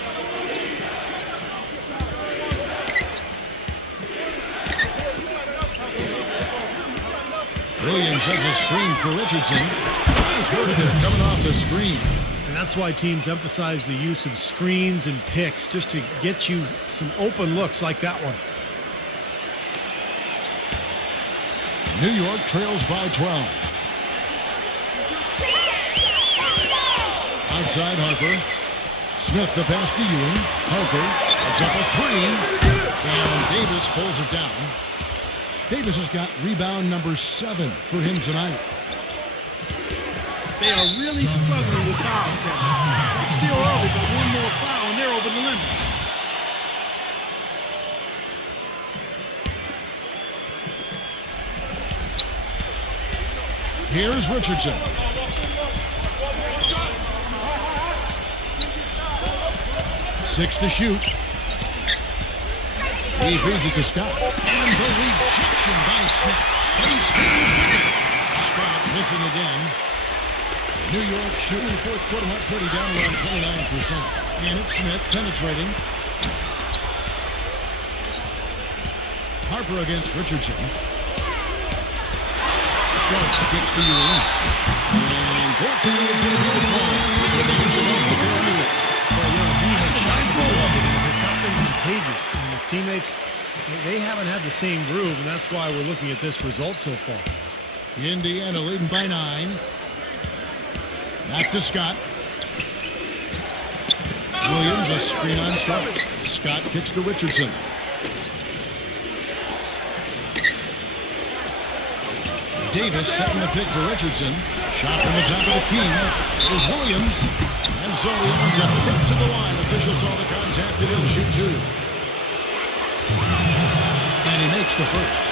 Williams has a screen for Richardson. Nice work there coming off the screen. And And that's why teams emphasize the use of screens and picks just to get you some open looks like that one. New York trails by 12. Outside Harper. Smith the pass to Ewing. Harper, it's up a three. And Davis pulls it down. Davis has got rebound number 7 for him tonight. They are really struggling with fouls, Kevin. It's still early, but one more foul and they're over the limit. Here's Richardson. Six to shoot. He feeds it to Scott. And the rejection by Smith. But he stands with it. Scott missing again. New York shooting the fourth quarter went pretty down around 29%. And it's Smith penetrating. Harper against Richardson. Starks kicks to Ewing. And goaltending is going to be the call. So they usually lost the ball anyway. Well, you know, he has shot the ball up, and it has not been contagious. And his teammates, they haven't had the same groove, and that's why we're looking at this result so far. Indiana leading by 9. Back to Scott. Williams, a screen on Starks. Scott kicks to Richardson. Davis setting the pick for Richardson. Shot from the top of the key. There's Williams. And so he ends up hit to the line. Officials saw the contact and he'll shoot 2. And he makes the first.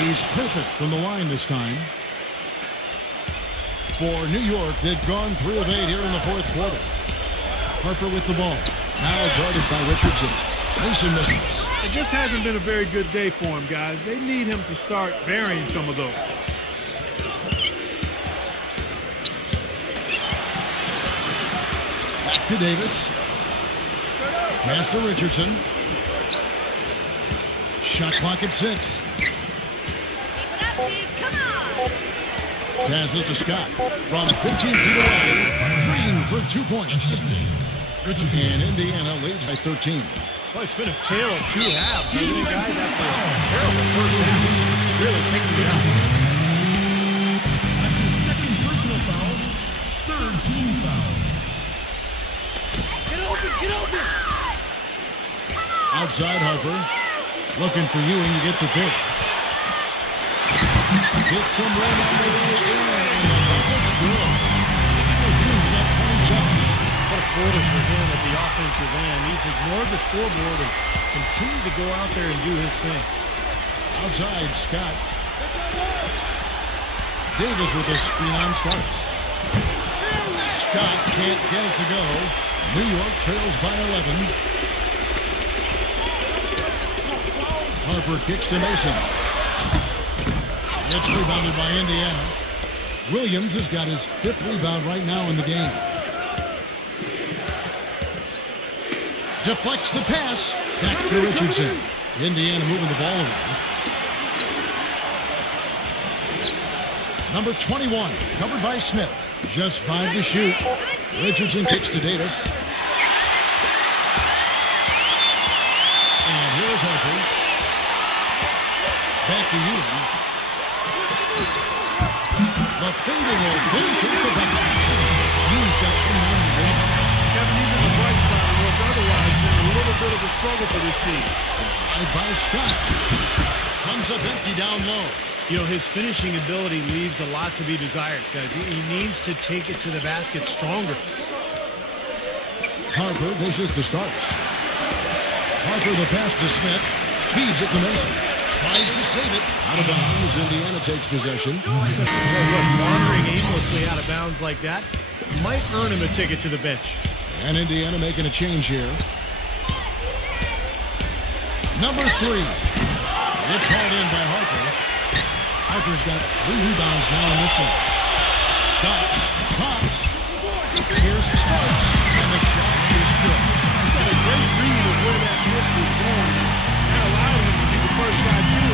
He's perfect from the line this time. For New York, they've gone 3 of 8 here in the fourth quarter. Harper with the ball. Now guarded by Richardson. Mason misses. It just hasn't been a very good day for him, guys. They need him to start burying some of those. Back to Davis. Pass to Richardson. Shot clock at 6. Passes to Scott from 15 feet away. Trading for 2 points. And Indiana leads by 13. Well, it's been a tale of 2 halves, hasn't it, guys? After a terrible first half, it's really picking it up. That's his second personal foul. Third team foul. Get open, get open. Outside Harper. Looking for Ewing. He gets it there. Gets some run on the way in. And the bucket's good. Ewing's got 27. What a quarter for him at the offensive end. He's ignored the scoreboard and continued to go out there and do his thing. Outside, Scott. Davis with a screen on Starks. Scott can't get it to go. New York trails by 11. Harper kicks to Mason. It's rebounded by Indiana. Williams has got his 5th rebound right now in the game. Deflects the pass. Back to Richardson. Indiana moving the ball around. Number 21, covered by Smith. Just 5 to shoot. Richardson kicks to Davis. And here's Harper. Back to Ewing. The finger roll finish at the bucket. Ewing's got 29 in the bench. Kevin, he's been a bright spot in what's otherwise been a little bit of a struggle for this team. Drive by Scott. Comes up empty down low. You know, his finishing ability leaves a lot to be desired, guys. He needs to take it to the basket stronger. Harper dishes to Starks. Harper the pass to Smith. Feeds it to Mason. Tries to save it. Out of bounds. Indiana takes possession. I'll tell you what, wandering aimlessly out of bounds like that might earn him a ticket to the bench. And Indiana making a change here. Number 3. It's hauled in by Harper. Harper's got 3 rebounds now in this one. Stops. Pops. Here's Starks. And the shot is good. He's got a great read of where that miss was going. That allowed him to be the first guy to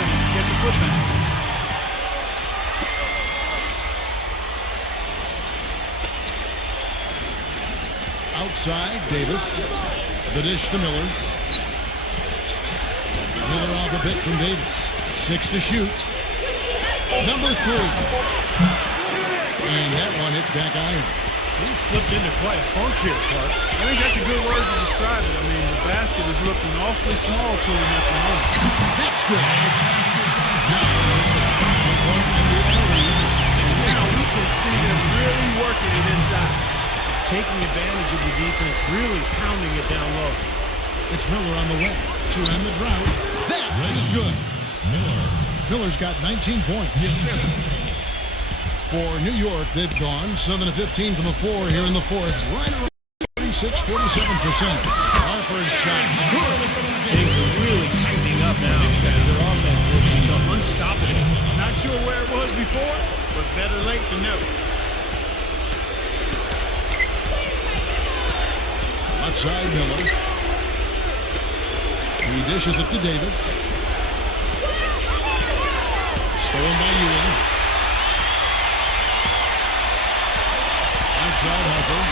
side, Davis. The dish to Miller. Miller off a bit from Davis. 6 to shoot. Number 3. And that one hits back iron. He slipped into quite a funk here, Clark. I think that's a good word to describe it. I mean, the basket is looking awfully small to him at the moment. That's good. Now there's the final one in the alley. Now we can see them really working it inside. Taking advantage of the defense, really pounding it down low. It's Miller on the way to end the drought. That is good. Miller's got 19 points. For New York, they've gone 7 of 15 from the floor here in the fourth. Right around 46, 47%. Harper's shot's good. Things are really tightening up now as their offense has become unstoppable. Not sure where it was before, but better late than never. Left side, Miller. He dishes it to Davis. Stolen by Ewing. Outside Harper.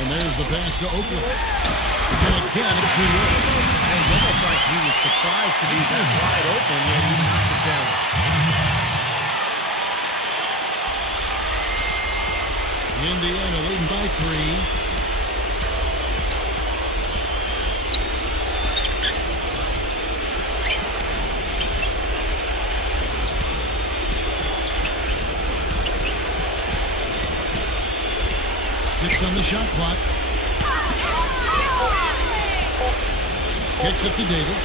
And there's the pass to Oakland. And again, it's New York. It was almost like he was surprised to be that wide open, yet he knocked it down. Indiana leading by 3. On the shot clock. Kicks it to Davis.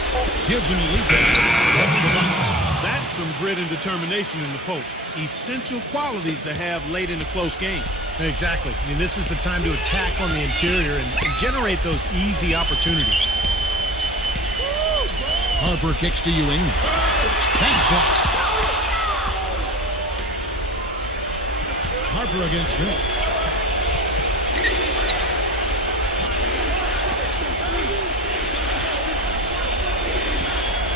Gives him a lead pass. That's the bucket. That's some grit and determination in the post. Essential qualities to have late in a close game. Exactly. I mean, this is the time to attack on the interior and generate those easy opportunities. Harper kicks to Ewing. That's blocked. Harper against Smith.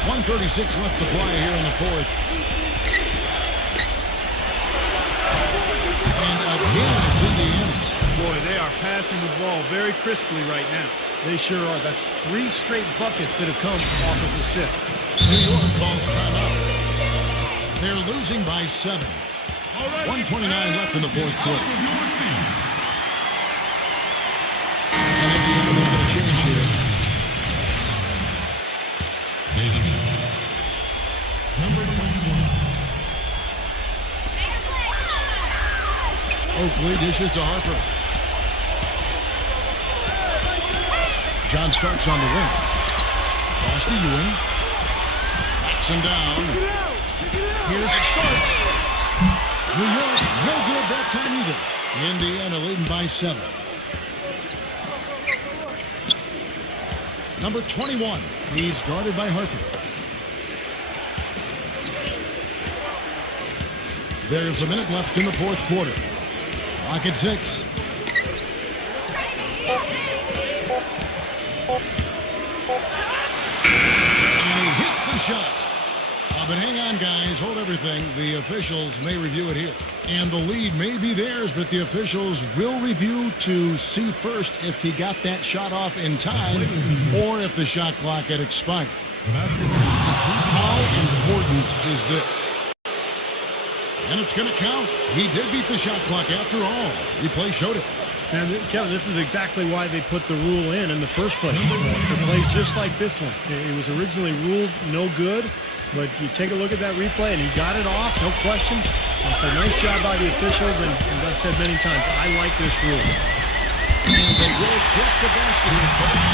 1:36 left to play here in the fourth. And again, it's Indiana. Boy, they are passing the ball very crisply right now. They sure are. That's 3 straight buckets that have come off of assists. New York calls timeout. They're losing by 7. 1:29 left in the fourth quarter. And Indiana a little bit of change here. Davis. Number 21. Oakley dishes to Harper. John Starks on the wing. Pass to Ewing. Backs him down. Here's Starks. New York, no good that time either. Indiana leading by 7. Number 21. He's guarded by Harper. There's a minute left in the fourth quarter. Clock at 6. And he hits the shot. But hang on, guys. Hold everything. The officials may review it here. And the lead may be theirs, but the officials will review to see first if he got that shot off in time or if the shot clock had expired. How important is this? And it's going to count. He did beat the shot clock after all. Replay showed it. And Kevin, this is exactly why they put the rule in the first place. For plays just like this one. It was originally ruled no good, but you take a look at that replay and he got it off, no question. And so nice job by the officials, and as I've said many times, I like this rule. And they will get the basket here, folks.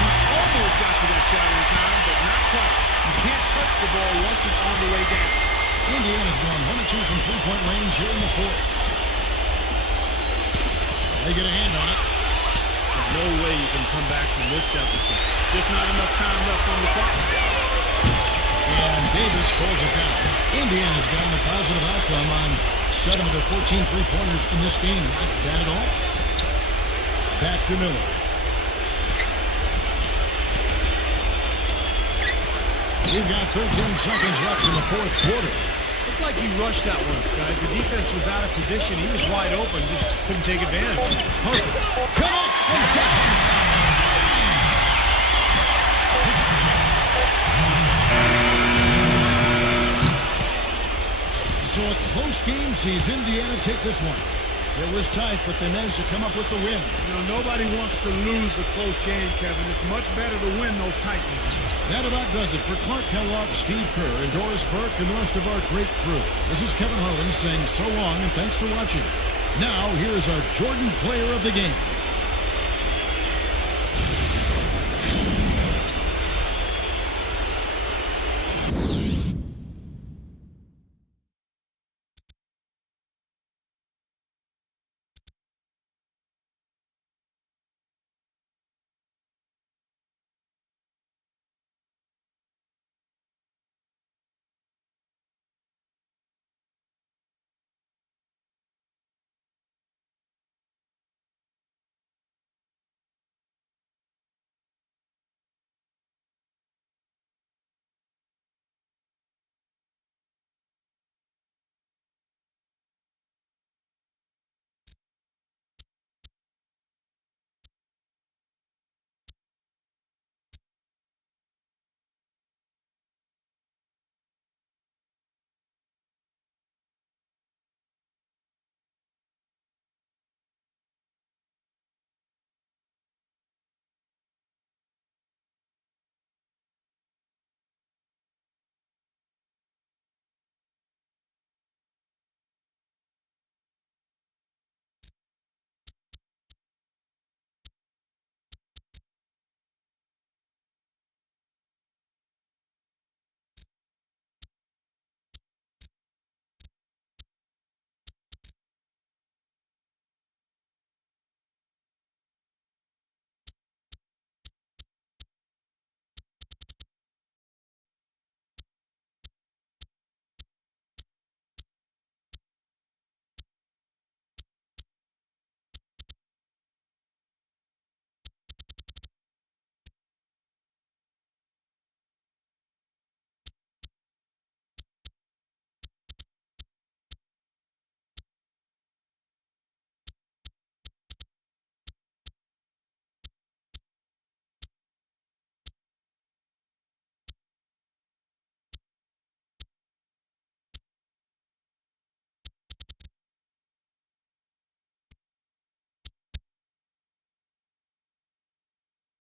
He almost got to that shot in time, but not quite. You can't touch the ball once it's on the way down. Indiana's gone 1 of 2 from three-point range here in the fourth. They get a hand on it. There's no way you can come back from this deficit. Just not enough time left on the clock. And Davis pulls it down. Indiana's gotten a positive outcome on 7 of their 14 three-pointers in this game. Not bad at all. Back to Miller. We've got 13 seconds left in the fourth quarter. Looked like he rushed that one, guys. The defense was out of position. He was wide open, just couldn't take advantage. Harper connects from downtown. So a close game sees Indiana take this one. It was tight, but they managed to come up with the win. You know, nobody wants to lose a close game, Kevin. It's much better to win those tight ones. That about does it for Clark Kellogg, Steve Kerr, and Doris Burke, and the rest of our great crew. This is Kevin Harlan saying so long and thanks for watching. Now, here is our Jordan Player of the Game.